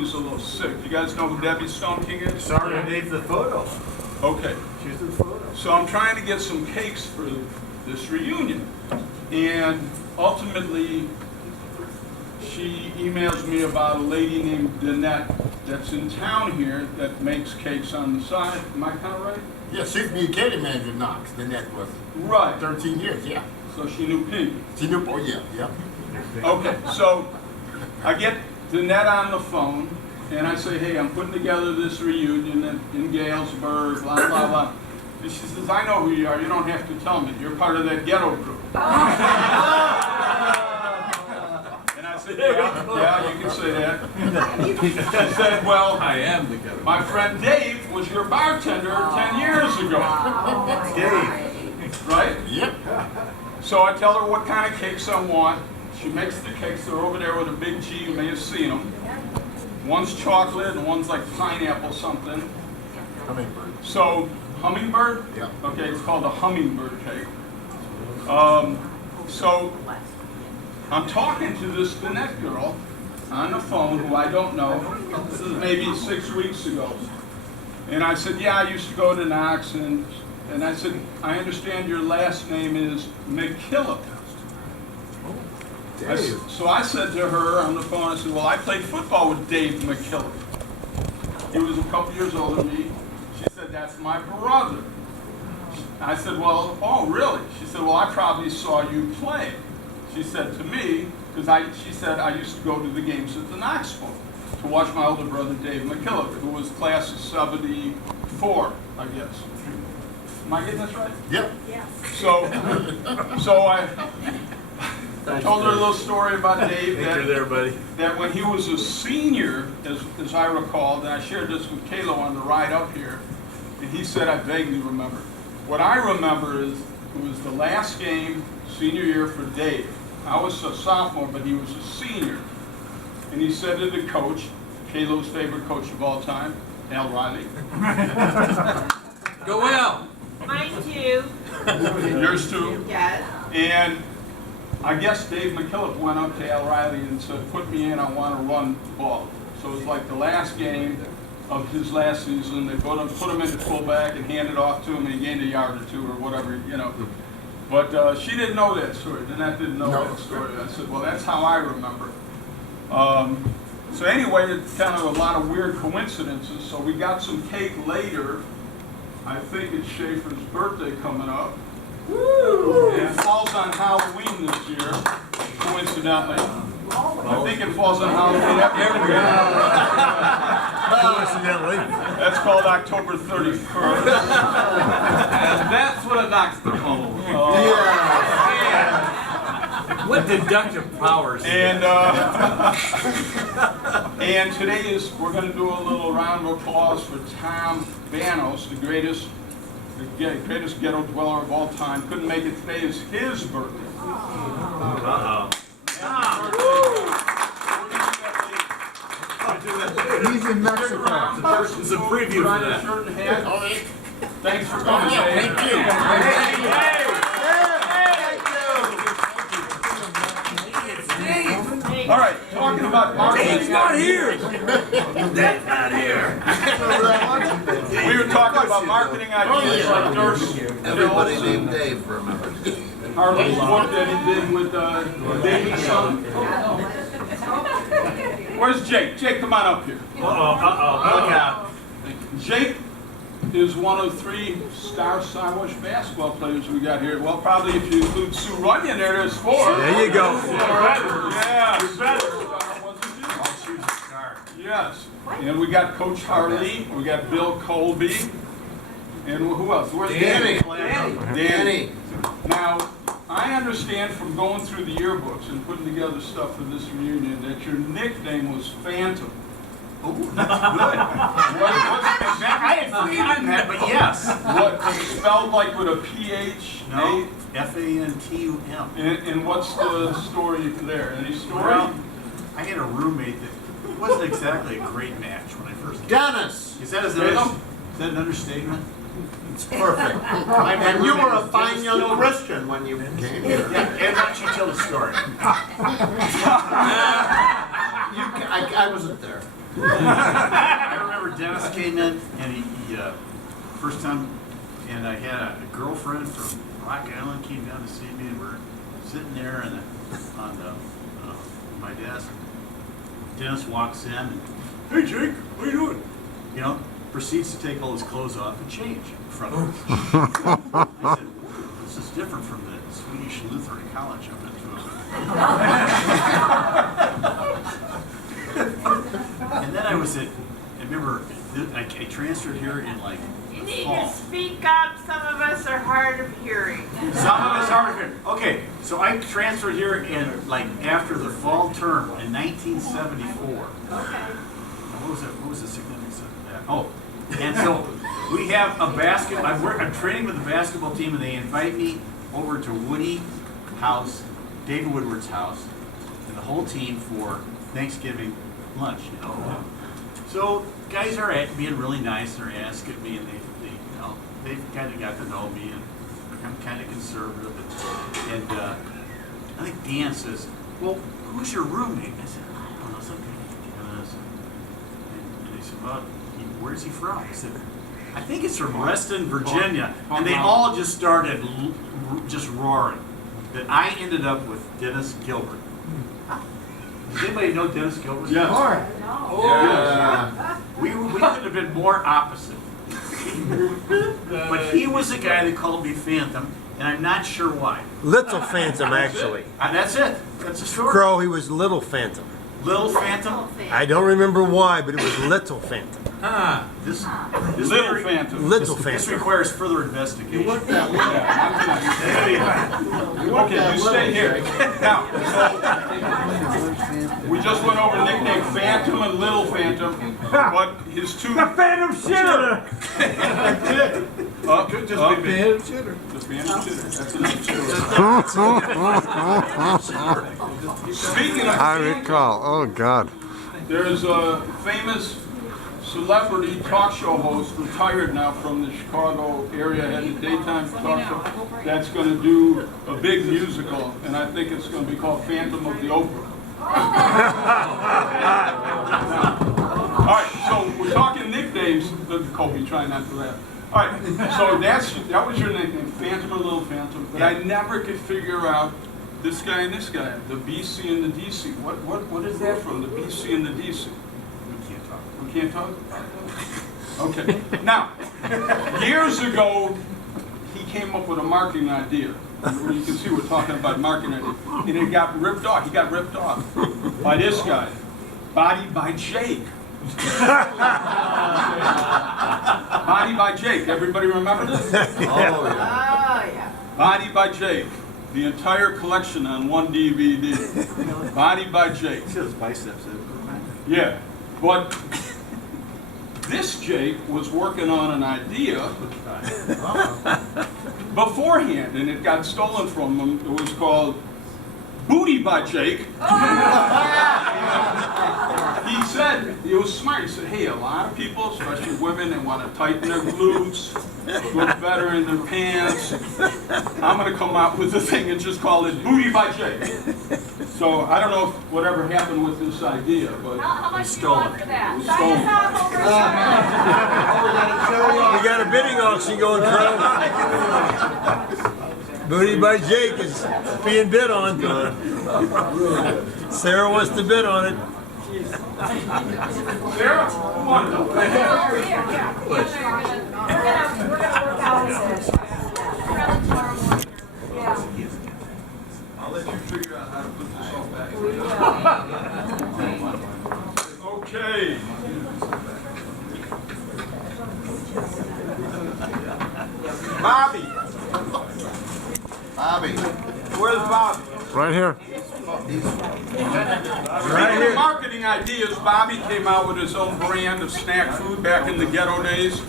she's a little sick. You guys know who Debbie Stone King is? Sorry, Dave, the photo. Okay. She's the photo. So I'm trying to get some cakes for this reunion. And ultimately, she emails me about a lady named Danette that's in town here that makes cakes on the side. Am I kind of right? Yeah, she used to be a catering manager at Knox. Danette was Right. 13 years, yeah. So she knew Pete. She knew, oh yeah, yeah. Okay, so I get Danette on the phone, and I say, hey, I'm putting together this reunion in Galesburg, blah, blah, blah. And she says, I know who you are. You don't have to tell me. You're part of that Ghetto crew. And I said, yeah, you can say that. She said, well, I am the Ghetto. my friend Dave was your bartender 10 years ago. Dave. Right? Yep. So I tell her what kind of cakes I want. She makes the cakes. They're over there with a big G. You may have seen them. One's chocolate and one's like pineapple something. Hummingbird. So, hummingbird? Yeah. Okay, it's called a hummingbird cake. So, I'm talking to this Danette girl on the phone who I don't know. This is maybe 6 weeks ago. And I said, yeah, I used to go to Knox. And I said, I understand your last name is McKillop. So I said to her on the phone, I said, well, I played football with Dave McKillop. He was a couple years older than me. She said, that's my brother. I said, well, oh, really? She said, well, I probably saw you play. She said to me, because she said I used to go to the games at the Knox College to watch my older brother, Dave McKillop, who was class of 74, I guess. Am I getting this right? Yep. Yes. So I told her a little story about Dave You're there, buddy. that when he was a senior, as I recall, and I shared this with Kalo on the ride up here, and he said I vaguely remember. What I remember is it was the last game, senior year for Dave. I was a sophomore, but he was a senior. And he said to the coach, Kalo's favorite coach of all time, Al Riley. Go Al! Mine too. Yours too. Yes. And I guess Dave McKillop went up to Al Riley and said, put me in, I want to run the ball. So it was like the last game of his last season. They put him into fullback and handed off to him, and he gained a yard or two or whatever, you know. But she didn't know that story. Danette didn't know that story. I said, well, that's how I remember it. So anyway, it's kind of a lot of weird coincidences. So we got some cake later. I think it's Schaefer's birthday coming up. Woo! It falls on Halloween this year, coincidentally. I think it falls on Halloween every year. Coincidentally. That's called October 31st. And that's what a Knox College. What deductive powers. And and today we're going to do a little round of applause for Tom Banos, the greatest ghetto dweller of all time. Couldn't make it today. Is his birthday. He's in Mexico. It's a preview for that. Shirt and hat. Thanks for coming. Thank you. All right, talking about marketing. Dave's not here! Dave's not here. We were talking about marketing ideas like Durst. Everybody named Dave remembers. Harley's book that he did with David's son. Where's Jake? Jake, come on up here. Look out. Jake is one of 3 star Siwash basketball players we got here. Well, probably if you include Sue Runyon there, there's 4. There you go. Yes. Yes. And we got Coach Harley. We got Bill Colby. And who else? Where's Danny? Danny. Now, I understand from going through the yearbooks and putting together stuff for this reunion that your nickname was Phantom. Oh, that's good. I had forgotten that, but yes. What, spelled like with a P-H? No, F-A-N-T-U-M. And what's the story there? Any story? Well, I had a roommate that wasn't exactly a great match when I first came. Dennis. Is that an understatement? It's perfect. And you were a fine young Christian when you came here. Yeah, and why don't you tell the story? I wasn't there. I remember Dennis came in and he first time, and I had a girlfriend from Rock Island came down to see me, and we're sitting there and on my desk. Dennis walks in and, hey Jake, what are you doing? You know, proceeds to take all his clothes off and change in front of us. I said, this is different from the Swedish Lutheran college I've been to. And then I remember I transferred here in like You need fall. to speak up. Some of us are hard of hearing. Some of us hard of hearing. Okay, so I transferred here in like after the fall term in 1974. Okay. What was the significance of that? Oh, and so we have a basketball. I'm training with the basketball team, and they invite me over to Woody House, David Woodward's house, and the whole team for Thanksgiving lunch. You know. So guys are being really nice. They're asking me, and they've kind of got to know me, and I'm kind of conservative. And I think Dan says, "Well, who's your roommate?" I said, "I don't know, some guy." And they said, "Well, where's he from?" I said, "I think it's from Reston, Virginia." And they all just started just roaring. That I ended up with Dennis Gilbert. Does anybody know Dennis Gilbert? Yes. We couldn't have been more opposite. But he was the guy that called me Phantom, and I'm not sure why. Little Phantom, actually. And that's it. That's the story. Crow, he was Little Phantom. Little Phantom. I don't remember why, but it was Little Phantom. This Little Phantom. Little This Phantom. requires further investigation. Okay, you stay here. Now, we just went over nickname Phantom and Little Phantom, but his two... The Phantom Shitter! Just be Phantom Shitter. Just Phantom Shitter. That's enough. Speaking of I recall. Oh, God. there's a famous celebrity talk show host, retired now from the Chicago area, had a daytime talk show, that's going to do a big musical, and I think it's going to be called Phantom of the Opera. All right, so we're talking nicknames. Kobe, try not to laugh. All right, so that was your nickname, Phantom or Little Phantom, but I never could figure out this guy and this guy, the BC and the DC. What is that from, the BC and the DC? We can't talk? Okay. Now, years ago, he came up with a marketing idea. You can see we're talking about marketing idea. And it got ripped off. He got ripped off by this guy. Body by Jake. Body by Jake. Everybody remember this? Oh, yeah. Oh, yeah. Body by Jake. The entire collection on one DVD. Body by Jake. See those biceps. Yeah. But this Jake was working on an idea beforehand, and it got stolen from him. It was called Booty by Jake. He said, he was smart, he said, hey, a lot of people, especially women, they want to tighten their glutes, look better in their pants. I'm going to come out with the thing and just call it Booty by Jake. So I don't know if whatever happened with this idea, but How much do you want for that? we Sign stole us it. up over We got a bidding auction going, Crow. Booty by Jake is being bid on. Sarah wants to bid on it. Sarah, come on. We're gonna work out this. Probably tomorrow morning. Yeah. I'll let you figure out how to put this all back. Okay. Bobby. Bobby. Where's Bobby? Right here. Speaking of marketing ideas, Bobby came out with his own brand of snack food back in the Ghetto days.